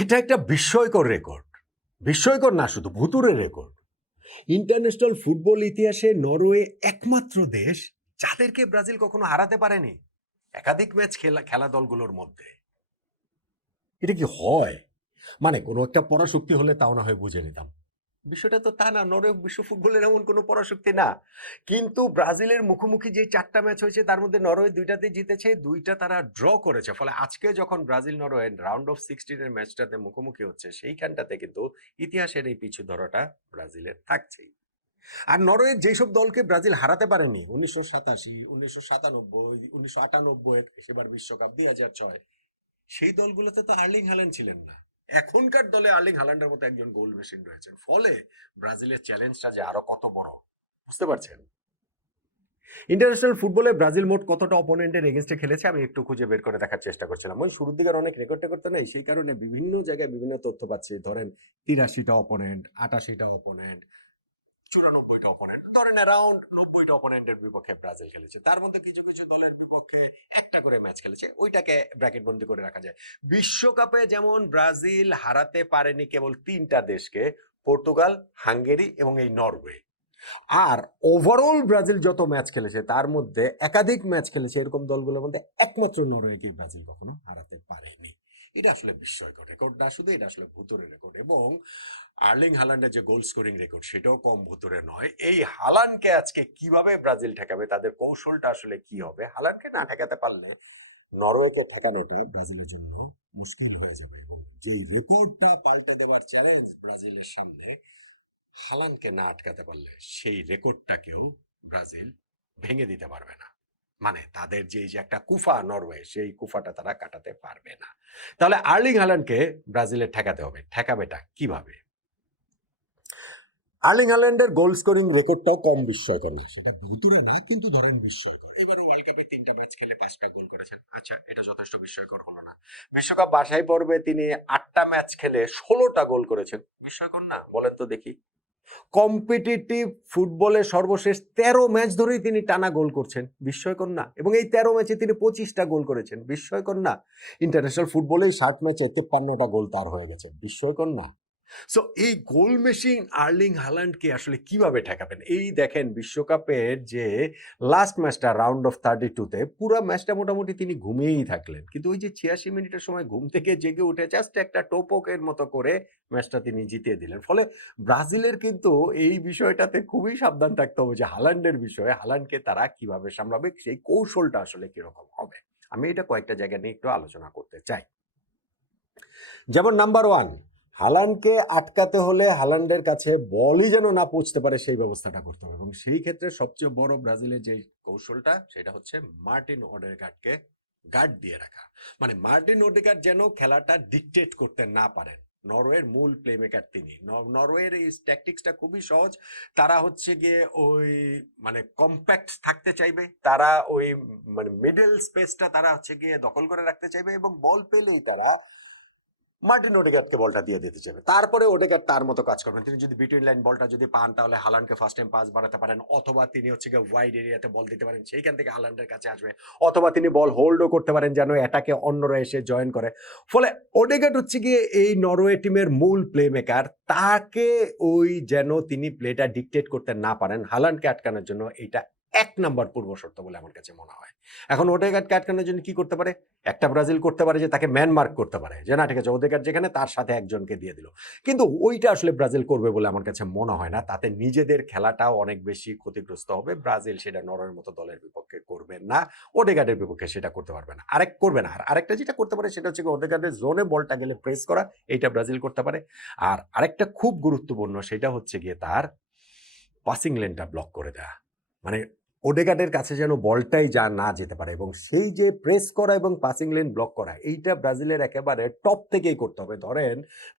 এটা একটা বিস্ময়কর রেকর্ড। বিস্ময়কর না, শুধু ভুতুড়ে রেকর্ড। ইন্টারন্যাশনাল ফুটবল ইতিহাসে নরওয়ে একমাত্র দেশ যাদেরকে ব্রাজিল কখনো হারাতে পারেনি একাধিক ম্যাচ খেলা দলগুলোর মধ্যে। এটা কি হয়? মানে কোনো একটা পরাশক্তি হলে তাও না হয় বুঝে নিতাম। বিষয়টা তো তা না, নরওয়ে বিশ্ব ফুটবলের এমন কোনো পরাশক্তি না। কিন্তু ব্রাজিলের মুখোমুখি যে ৪টা ম্যাচ হয়েছে তার মধ্যে নরওয়ে ২টাতে জিতেছে, ২টা তারা ড্র করেছে। ফলে আজকে যখন ব্রাজিল নরওয়ে রাউন্ড অফ 16 এর ম্যাচটাতে মুখোমুখি হচ্ছে সেইখানটাতে কিন্তু ইতিহাসের এই পিছু ধরাটা ব্রাজিলের থাকছেই। আর নরওয়ের যেসব দলকে ব্রাজিল হারাতে পারেনি ১৯৮৭, ১৯৯৭, ১৯৯৮, সেবার বিশ্বকাপ ২০০৬, সেই দলগুলোতে তো আর্লিং হাল্যান্ড ছিলেন না। এখনকার দলে আর্লিং হাল্যান্ডের মতো একজন গোল মেশিন রয়েছেন। ফলে ব্রাজিলের চ্যালেঞ্জটা যে আরো কত বড়, বুঝতে পারছেন? ইন্টারন্যাশনাল ফুটবলে ব্রাজিল মোট কতটা অপোনেন্টের এগেনস্টে খেলেছে আমি একটু খুঁজে বের করে দেখার চেষ্টা করছিলাম। ওই শুরুর দিকের অনেক রেকর্ড টেকর্ড তো নেই, সেই কারণে বিভিন্ন জায়গায় বিভিন্ন তথ্য পাচ্ছি। ধরেন ৮৩টা অপোনেন্ট, ৮৮টা অপোনেন্ট, ৯৪টা অপোনেন্ট, ধরেন অ্যারাউন্ড ৯০টা অপোনেন্টের বিপক্ষে ব্রাজিল খেলেছে। তার মধ্যে কিছু কিছু দলের বিপক্ষে একটা করে ম্যাচ খেলেছে, ওইটাকে ব্র্যাকেট বন্দি করে রাখা যায়। বিশ্বকাপে যেমন ব্রাজিল হারাতে পারেনি কেবল ৩টা দেশকে, পর্তুগাল, হাঙ্গেরি এবং এই নরওয়ে। আর ওভারঅল ব্রাজিল যত ম্যাচ খেলেছে তার মধ্যে একাধিক ম্যাচ খেলেছে এরকম দলগুলোর মধ্যে একমাত্র নরওয়েকে ব্রাজিল কখনো হারাতে পারেনি। এটা আসলে বিস্ময়কর রেকর্ড না শুধু, এটা আসলে ভুতুরে রেকর্ড। এবং আর্লিং হাল্যান্ডের যে গোল স্কোরিং রেকর্ড সেটাও কম ভুতুরে নয়। এই হালান্ডকে আজকে কিভাবে ব্রাজিল ঠেকাবে, তাদের কৌশলটা আসলে কি হবে, হালান্ডকে না ঠেকাতে পারলে নরওয়েকে ঠেকানোটা ব্রাজিলের জন্য মুশকিল হয়ে যাবে। এবং যেই রেকর্ডটা পাল্টে দেওয়ার চ্যালেঞ্জ ব্রাজিলের সামনে, হালান্ডকে না আটকাতে পারলে সেই রেকর্ডটাকেও ব্রাজিল ভেঙে দিতে পারবে না। মানে তাদের যে একটা কুফা নরওয়ে, সেই কুফাটা তারা কাটাতে পারবে না। তাহলে আর্লিং হাল্যান্ডকে ব্রাজিলের ঠেকাতে হবে। ঠেকাবেটা কিভাবে? আর্লিং হাল্যান্ডের গোল স্কোরিং রেকর্ডটাও কম বিস্ময়কর না, সেটা ভুতুরে না, কিন্তু ধরেন বিস্ময়কর। এবারে ওয়ার্ল্ড কাপে ৩টা ম্যাচ খেলে ৫টা গোল করেছেন। আচ্ছা, এটা যথেষ্ট বিস্ময়কর হলো না? বিশ্বকাপ বাছাই পর্বে তিনি ৮টা ম্যাচ খেলে ১৬টা গোল করেছেন। বিস্ময়কর না? বলেন তো দেখি। কম্পিটিটিভ ফুটবলে সর্বশেষ ১৩ ম্যাচ ধরেই তিনি টানা গোল করছেন। বিস্ময়কর না? এবং এই ১৩ ম্যাচে তিনি ২৫টা গোল করেছেন। বিস্ময়কর না? ইন্টারন্যাশনাল ফুটবলেই ৬০ ম্যাচে ৫৩টা গোল তার হয়ে গেছে। বিস্ময়কর না? সো এই গোল মেশিন আর্লিং হাল্যান্ডকে আসলে কিভাবে ঠেকাবেন? এই দেখেন বিশ্বকাপের যে লাস্ট ম্যাচটা রাউন্ড অফ 32 তে পুরা ম্যাচটা মোটামুটি তিনি ঘুমিয়েই থাকলেন। কিন্তু ওই যে ৮৬ মিনিটের সময় ঘুম থেকে জেগে উঠে জাস্ট একটা টোপকের মতো করে ম্যাচটা তিনি জিতিয়ে দিলেন। ফলে ব্রাজিলের কিন্তু এই বিষয়টাতে খুবই সাবধান থাকতে হবে যে হাল্যান্ডের বিষয়ে, হাল্যান্ডকে তারা কিভাবে সামলাবে, সেই কৌশলটা আসলে কিরকম হবে। আমি এটা কয়েকটা জায়গা নিয়ে একটু আলোচনা করতে চাই। যেমন নাম্বার ১, হালান্ডকে আটকাতে হলে হালান্ডের কাছে বলই যেন না পৌঁছতে পারে সেই ব্যবস্থাটা করতে হবে। এবং সেই ক্ষেত্রে সবচেয়ে বড় ব্রাজিলের যে কৌশলটা সেটা হচ্ছে মার্টিন ওডেগার্ডকে গার্ড দিয়ে রাখা। মানে মার্টিন ওডেগার্ড যেন খেলাটা ডিকটেট করতে না পারেন। নরওয়ের মূল প্লেমেকার তিনি। নরওয়ের এই ট্যাকটিক্সটা খুবই সহজ। তারা হচ্ছে গিয়ে ওই মানে কম্প্যাক্ট থাকতে চাইবে, তারা ওই মানে মিডল স্পেসটা তারা হচ্ছে গিয়ে দখল করে রাখতে চাইবে এবং বল পেলেই তারা মার্টিন ওডেগার্ডকে বলটা দিয়ে দিতে চাইবে। তারপরে ওডেগার্ড তার মতো কাজ করবেন। তিনি যদি বিটুইন লাইন বলটা যদি পান তাহলে হালান্ডকে ফার্স্ট টাইম পাস বাড়াতে পারেন, অথবা তিনি হচ্ছে গিয়ে ওয়াইড এরিয়াতে বল দিতে পারেন, সেইখান থেকে হালান্ডের কাছে আসবে, অথবা তিনি বল হোল্ডও করতে পারেন যেন এটাকে অন্যরা এসে জয়েন করে। ফলে ওডেগার্ড হচ্ছে গিয়ে এই নরওয়ে টিমের মূল প্লে মেকার, তাকে ওই যেন তিনি প্লেটা ডিকটেট করতে না পারেন হালান্ডকে আটকানোর জন্য, এইটা ১ নাম্বার পূর্ব শর্ত বলে আমার কাছে মনে হয়। এখন ওডেগার্ডকে আটকানোর জন্য কি করতে পারে? একটা ব্রাজিল করতে পারে যে তাকে ম্যান মার্ক করতে পারে, যে না ঠিক আছে ওদেরকার যেখানে তার সাথে একজনকে দিয়ে দিল। কিন্তু ওইটা আসলে ব্রাজিল করবে বলে আমার কাছে মনে হয় না। তাতে নিজেদের খেলাটাও অনেক বেশি ক্ষতিগ্রস্ত হবে। ব্রাজিল সেটা নরওয়ের মতো দলের বিপক্ষে করবে না, ওডেগার্ডের বিপক্ষে সেটা করতে পারবে না। করবে না। আর আরেকটা যেটা করতে পারে সেটা হচ্ছে ওডেগার্ডের জোনে বলটা গেলে প্রেস করা, এইটা ব্রাজিল করতে পারে। আর আরেকটা খুব গুরুত্বপূর্ণ সেটা হচ্ছে গিয়ে তার পাসিং লেনটা ব্লক করে দেয়া। মানে ওডেগার্ডের কাছে যেন বলটাই না যেতে পারে, এবং সেই যে প্রেস করা এবং পাসিং লেন ব্লক করা, এইটা ব্রাজিলের একেবারে টপ থেকেই করতে হবে। ধরেন